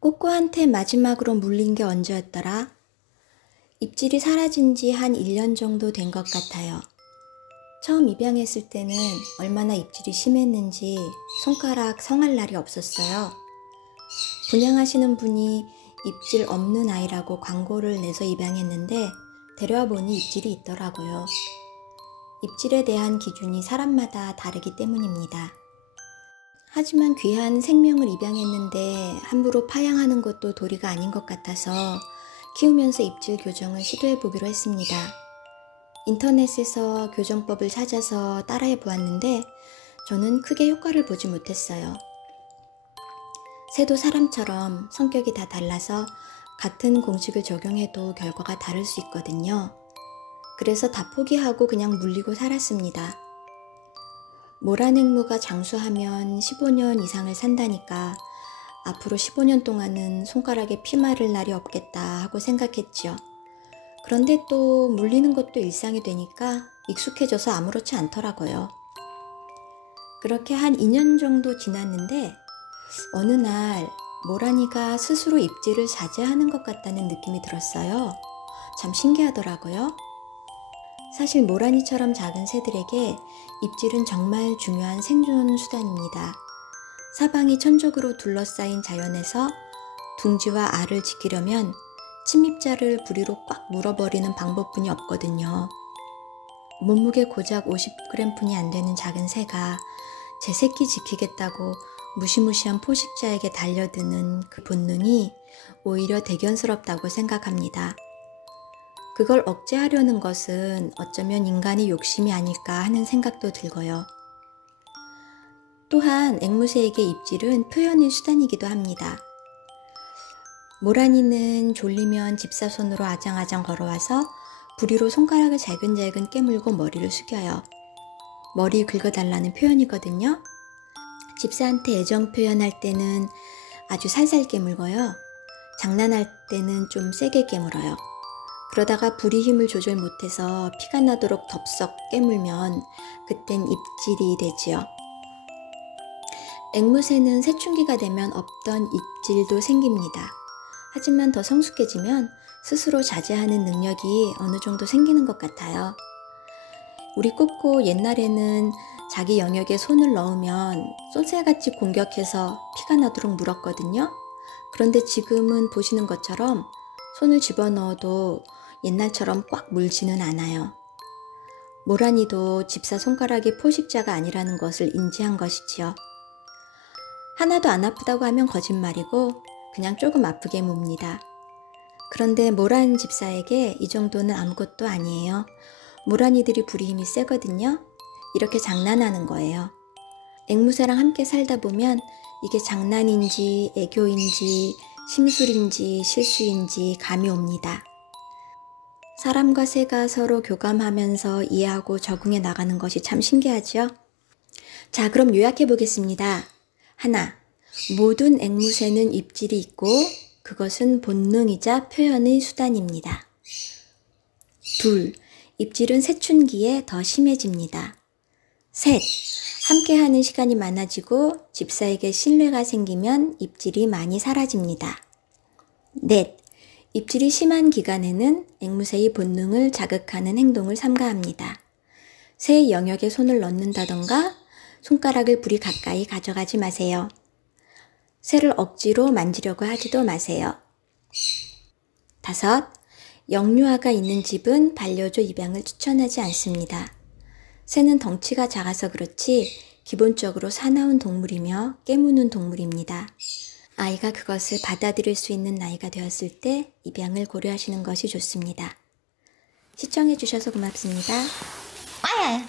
꼬꼬한테 마지막으로 물린 게 언제였더라? 입질이 사라진 지 한 1년 정도 된 것 같아요. 처음 입양했을 때는 얼마나 입질이 심했는지 손가락 성할 날이 없었어요. 분양하시는 분이 입질 없는 아이라고 광고를 내서 입양했는데 데려와 보니 입질이 있더라고요. 입질에 대한 기준이 사람마다 다르기 때문입니다. 하지만 귀한 생명을 입양했는데 함부로 파양하는 것도 도리가 아닌 것 같아서 키우면서 입질 교정을 시도해 보기로 했습니다. 인터넷에서 교정법을 찾아서 따라해 보았는데 저는 크게 효과를 보지 못했어요. 새도 사람처럼 성격이 다 달라서 같은 공식을 적용해도 결과가 다를 수 있거든요. 그래서 다 포기하고 그냥 물리고 살았습니다. 모란앵무가 장수하면 15년 이상을 산다니까 앞으로 15년 동안은 손가락에 피 마를 날이 없겠다 하고 생각했지요. 그런데 또 물리는 것도 일상이 되니까 익숙해져서 아무렇지 않더라고요. 그렇게 한 2년 정도 지났는데 어느 날 모란이가 스스로 입질을 자제하는 것 같다는 느낌이 들었어요. 참 신기하더라고요. 사실 모란이처럼 작은 새들에게 입질은 정말 중요한 생존 수단입니다. 사방이 천적으로 둘러싸인 자연에서 둥지와 알을 지키려면 침입자를 부리로 꽉 물어버리는 방법뿐이 없거든요. 몸무게 고작 50g뿐이 안 되는 작은 새가 제 새끼 지키겠다고 무시무시한 포식자에게 달려드는 그 본능이 오히려 대견스럽다고 생각합니다. 그걸 억제하려는 것은 어쩌면 인간의 욕심이 아닐까 하는 생각도 들고요. 또한 앵무새에게 입질은 표현의 수단이기도 합니다. 모란이는 졸리면 집사손으로 아장아장 걸어와서 부리로 손가락을 잘근잘근 깨물고 머리를 숙여요. 머리 긁어달라는 표현이거든요. 집사한테 애정 표현할 때는 아주 살살 깨물고요. 장난할 때는 좀 세게 깨물어요. 그러다가 부리 힘을 조절 못해서 피가 나도록 덥석 깨물면 그땐 입질이 되지요. 앵무새는 새충기가 되면 없던 입질도 생깁니다. 하지만 더 성숙해지면 스스로 자제하는 능력이 어느 정도 생기는 것 같아요. 우리 꼬꼬 옛날에는 자기 영역에 손을 넣으면 쏜살같이 공격해서 피가 나도록 물었거든요. 그런데 지금은 보시는 것처럼 손을 집어넣어도 옛날처럼 꽉 물지는 않아요. 모란이도 집사 손가락이 포식자가 아니라는 것을 인지한 것이지요. 하나도 안 아프다고 하면 거짓말이고 그냥 조금 아프게 뭅니다. 그런데 모란 집사에게 이 정도는 아무것도 아니에요. 모란이들이 부리 힘이 세거든요. 이렇게 장난하는 거예요. 앵무새랑 함께 살다 보면 이게 장난인지 애교인지 심술인지 실수인지 감이 옵니다. 사람과 새가 서로 교감하면서 이해하고 적응해 나가는 것이 참 신기하죠? 자, 그럼 요약해 보겠습니다. 하나, 모든 앵무새는 입질이 있고 그것은 본능이자 표현의 수단입니다. 둘, 입질은 새춘기에 더 심해집니다. 셋, 함께하는 시간이 많아지고 집사에게 신뢰가 생기면 입질이 많이 사라집니다. 넷, 입질이 심한 기간에는 앵무새의 본능을 자극하는 행동을 삼가합니다. 새의 영역에 손을 넣는다던가 손가락을 부리 가까이 가져가지 마세요. 새를 억지로 만지려고 하지도 마세요. 다섯, 영유아가 있는 집은 반려조 입양을 추천하지 않습니다. 새는 덩치가 작아서 그렇지 기본적으로 사나운 동물이며 깨무는 동물입니다. 아이가 그것을 받아들일 수 있는 나이가 되었을 때 입양을 고려하시는 것이 좋습니다. 시청해 주셔서 고맙습니다. 아야.